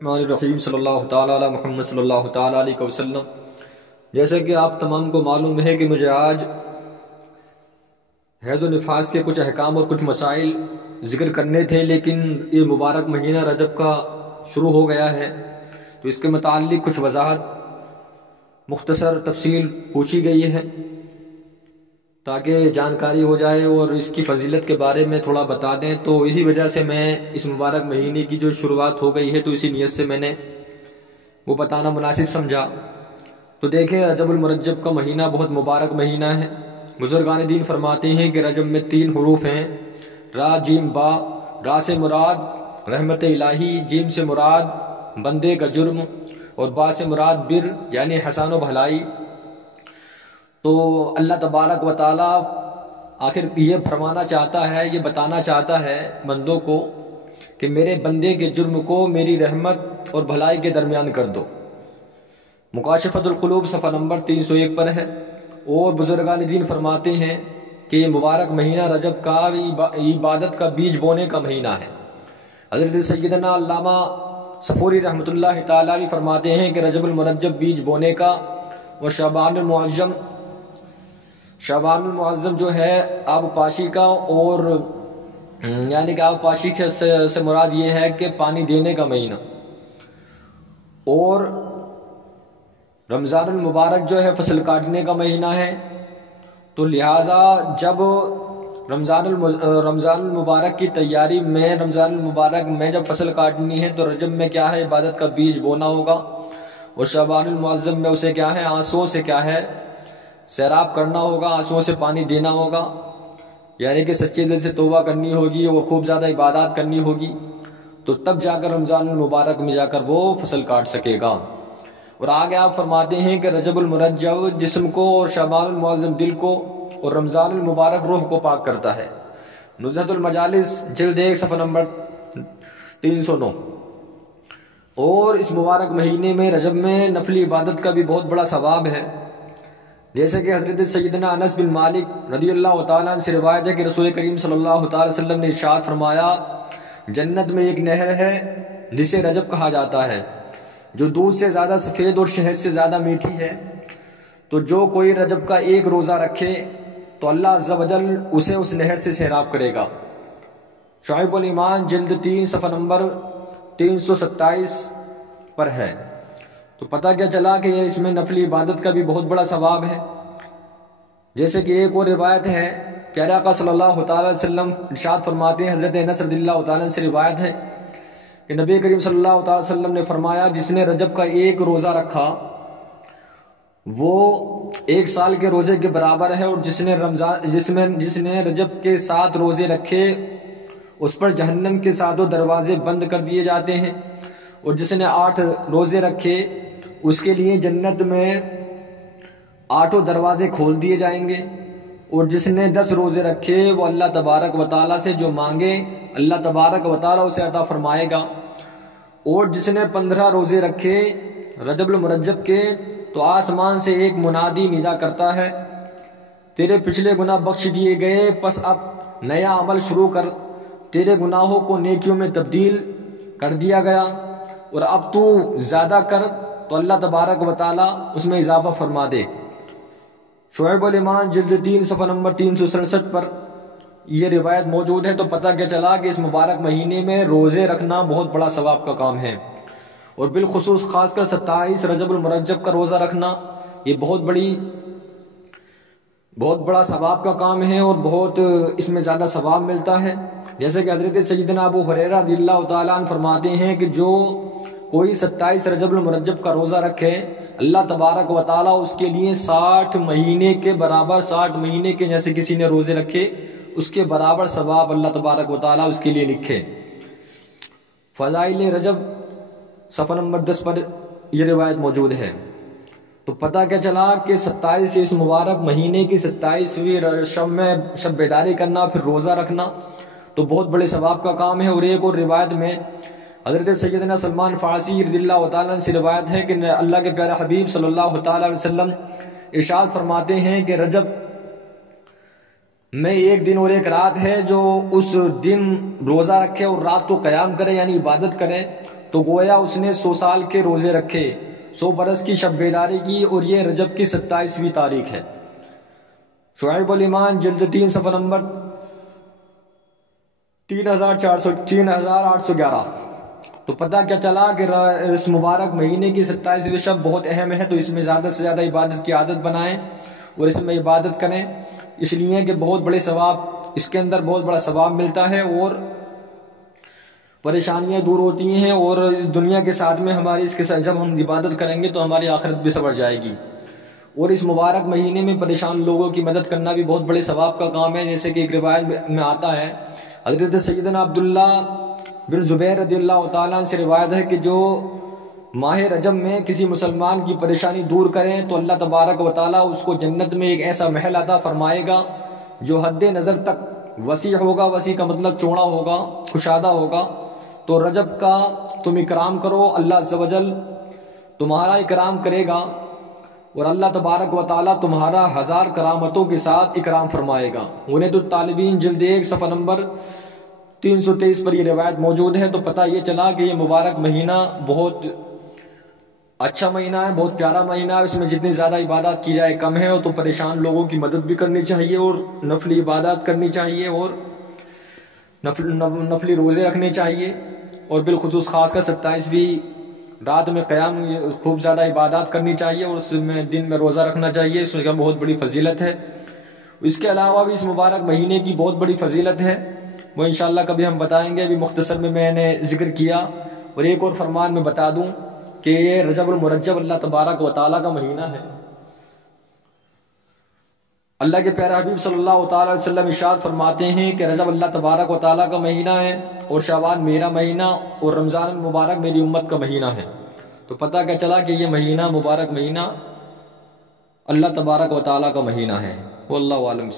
الرحیم صلی اللہ تعالیٰ علی محمد صلی اللہ تعالیٰ علیہ وسلم۔ جیسے کہ آپ تمام کو معلوم ہے کہ مجھے آج حیض و نفاس کے کچھ احکام اور کچھ مسائل ذکر کرنے تھے، لیکن یہ مبارک مہینہ رجب کا شروع ہو گیا ہے تو اس کے متعلق کچھ وضاحت مختصر تفصیل پوچھی گئی ہے تاکہ جانکاری ہو جائے اور اس کی فضیلت کے بارے میں تھوڑا بتا دیں۔ تو اسی وجہ سے میں اس مبارک مہینے کی جو شروعات ہو گئی ہے تو اسی نیت سے میں نے وہ بتانا مناسب سمجھا۔ تو دیکھیں، رجب المرجب کا مہینہ بہت مبارک مہینہ ہے۔ بزرگان دین فرماتے ہیں کہ رجب میں 3 حروف ہیں، را جیم با۔ را سے مراد رحمت الہی، جیم سے مراد بندے کا جرم، اور با سے مراد بر یعنی حسن و بھلائی۔ تو اللہ تبارک و تعالیٰ آخر یہ فرمانا چاہتا ہے، یہ بتانا چاہتا ہے بندوں کو کہ میرے بندے کے جرم کو میری رحمت اور بھلائی کے درمیان کر دو۔ مکاشفۃ القلوب صفحہ نمبر 301 پر ہے۔ اور بزرگان دین فرماتے ہیں کہ یہ مبارک مہینہ رجب کا عبادت کا بیج بونے کا مہینہ ہے۔ حضرت سیدنا علامہ صفوری رحمۃ اللہ تعالیٰ علیہ فرماتے ہیں کہ رجب المرجب بیج بونے کا، اور شعبان المعظم جو ہے آب پاشی کا، اور یعنی کہ آب پاشی سے مراد یہ ہے کہ پانی دینے کا مہینہ، اور رمضان المبارک جو ہے فصل کاٹنے کا مہینہ ہے۔ تو لہٰذا جب رمضان المبارک کی تیاری میں، رمضان المبارک میں جب فصل کاٹنی ہے تو رجب میں کیا ہے، عبادت کا بیج بونا ہوگا، اور شعبان المعظم میں اسے کیا ہے، آنسوؤں سے کیا ہے، سیراب کرنا ہوگا، آنسوؤں سے پانی دینا ہوگا، یعنی کہ سچے دل سے توبہ کرنی ہوگی اور خوب زیادہ عبادات کرنی ہوگی، تو تب جا کر رمضان المبارک میں جا کر وہ فصل کاٹ سکے گا۔ اور آگے آپ فرماتے ہیں کہ رجب المرجب جسم کو، اور شعبان المعظم دل کو، اور رمضان المبارک روح کو پاک کرتا ہے۔ نزہۃ المجالس جلد 1 صفحہ نمبر 309۔ اور اس مبارک مہینے میں رجب میں نفلی عبادت کا بھی بہت بڑا ثواب ہے، جیسے کہ حضرت سیدنا انس بن مالک رضی اللہ تعالیٰ عنہ سے روایت ہے کہ رسول کریم صلی اللہ تعالی وسلم نے ارشاد فرمایا، جنت میں ایک نہر ہے جسے رجب کہا جاتا ہے، جو دودھ سے زیادہ سفید اور شہد سے زیادہ میٹھی ہے۔ تو جو کوئی رجب کا 1 روزہ رکھے تو اللہ عز و جل اسے اس نہر سے سیراب کرے گا۔ شعائب الایمان جلد 3 صفحہ نمبر 327 پر ہے۔ تو پتہ کیا چلا کہ اس میں نفلی عبادت کا بھی بہت بڑا ثواب ہے، جیسے کہ ایک اور روایت ہے، پیارے آقا صلی اللہ تعالی وسلم ارشاد فرماتے ہیں، حضرت انس رضی اللہ تعالیٰ سے روایت ہے کہ نبی کریم صلی اللہ تعالی وسلم نے فرمایا، جس نے رجب کا 1 روزہ رکھا وہ 1 سال کے روزے کے برابر ہے، اور جس نے رجب کے 7 روزے رکھے اس پر جہنم کے 7 دروازے بند کر دیے جاتے ہیں، اور جس نے 8 روزے رکھے اس کے لیے جنت میں 8 دروازے کھول دیے جائیں گے، اور جس نے 10 روزے رکھے وہ اللہ تبارک و تعالیٰ سے جو مانگے اللہ تبارک و تعالیٰ اسے عطا فرمائے گا، اور جس نے 15 روزے رکھے رجب المرجب کے تو آسمان سے ایک منادی ندا کرتا ہے، تیرے پچھلے گناہ بخش دیے گئے، پس اب نیا عمل شروع کر، تیرے گناہوں کو نیکیوں میں تبدیل کر دیا گیا، اور اب تو زیادہ کر تو اللہ تبارک و تعالیٰ اس میں اضافہ فرما دے۔ شعائب الایمان جلد 3 صفحہ نمبر 367 پر یہ روایت موجود ہے۔ تو پتہ کیا چلا کہ اس مبارک مہینے میں روزے رکھنا بہت بڑا ثواب کا کام ہے، اور بالخصوص خاص کر 27 رجب المرجب کا روزہ رکھنا یہ بہت بڑا ثواب کا کام ہے، اور بہت اس میں زیادہ ثواب ملتا ہے۔ جیسے کہ حضرت سیدنا ابو ہریرہ رضی اللہ تعالیٰ عنہ فرماتے ہیں کہ جو کوئی 27 رجب المرجب کا روزہ رکھے اللہ تبارک و تعالیٰ اس کے لیے 60 مہینے کے برابر، 60 مہینے کے جیسے کسی نے روزے رکھے اس کے برابر ثواب اللہ تبارک و تعالیٰ اس کے لیے لکھے۔ فضائل رجب صفحہ نمبر 10 پر یہ روایت موجود ہے۔ تو پتہ کیا چلا کہ 27 اس مبارک مہینے کی 27ویں شب میں شب بیداری کرنا، پھر روزہ رکھنا تو بہت بڑے ثواب کا کام ہے۔ اور ایک اور روایت میں حضرت سیدنا سلمان فارسی رضی اللہ تعالیٰ عنہ سے روایت ہے کہ اللہ کے پیارے حبیب صلی اللہ تعالیٰ علیہ وسلم ارشاد فرماتے ہیں کہ رجب میں 1 دن اور 1 رات ہے، جو اس دن روزہ رکھے اور رات کو قیام کرے یعنی عبادت کرے تو گویا اس نے 100 سال کے روزے رکھے، 100 برس کی شب بیداری کی، اور یہ رجب کی 27ویں تاریخ ہے۔ شعیب الایمان جلد 3 صفحہ نمبر 3811۔ تو پتہ کیا چلا کہ اس مبارک مہینے کی 27ویں شب بہت اہم ہے، تو اس میں زیادہ سے زیادہ عبادت کی عادت بنائیں اور اس میں عبادت کریں، اس لیے کہ بہت بڑے ثواب، اس کے اندر بہت بڑا ثواب ملتا ہے اور پریشانیاں دور ہوتی ہیں، اور اس دنیا کے ساتھ میں ہماری اس کے ساتھ جب ہم عبادت کریں گے تو ہماری آخرت بھی سنور جائے گی۔ اور اس مبارک مہینے میں پریشان لوگوں کی مدد کرنا بھی بہت بڑے ثواب کا کام ہے، جیسے کہ ایک روایت میں آتا ہے، حضرت سیدنا عبداللہ بن زبیر رضی اللہ تعالیٰ عنہ سے روایت ہے کہ جو ماہ رجب میں کسی مسلمان کی پریشانی دور کریں تو اللہ تبارک و تعالیٰ اس کو جنت میں ایک ایسا محل عطا فرمائے گا جو حد نظر تک وسیع ہوگا، وسیع کا مطلب چوڑا ہوگا، کشادہ ہوگا۔ تو رجب کا تم اکرام کرو، اللہ عز و جل تمہارا اکرام کرے گا، اور اللہ تبارک و تعالیٰ تمہارا 1000 کرامتوں کے ساتھ اکرام فرمائے گا۔ غنیۃ الطالبین جلد 1 صفحہ نمبر 323 پر یہ روایت موجود ہے۔ تو پتہ یہ چلا کہ یہ مبارک مہینہ بہت اچھا مہینہ ہے، بہت پیارا مہینہ ہے، اس میں جتنی زیادہ عبادات کی جائے کم ہے، تو پریشان لوگوں کی مدد بھی کرنی چاہیے اور نفلی عبادات کرنی چاہیے اور نفلی روزے رکھنے چاہیے، اور بالخصوص خاص کر 27ویں رات میں قیام خوب زیادہ عبادات کرنی چاہیے، اور اس میں دن میں روزہ رکھنا چاہیے، اس میں بہت بڑی فضیلت ہے۔ اس کے علاوہ بھی اس مبارک مہینے کی بہت بڑی فضیلت ہے، وہ انشاءاللہ کبھی ہم بتائیں گے، ابھی مختصر میں نے ذکر کیا۔ اور ایک اور فرمان میں بتا دوں کہ یہ رجب المرجب اللہ تبارک و تعالیٰ کا مہینہ ہے۔ اللہ کے پیارے حبیب صلی اللہ تعالیٰ علیہ وسلم ارشاد فرماتے ہیں کہ رجب اللہ تبارک و تعالیٰ کا مہینہ ہے، اور شعبان میرا مہینہ، اور رمضان المبارک میری امت کا مہینہ ہے۔ تو پتہ کیا چلا کہ یہ مہینہ مبارک مہینہ اللہ تبارک و تعالیٰ کا مہینہ ہے۔ واللہ عالم۔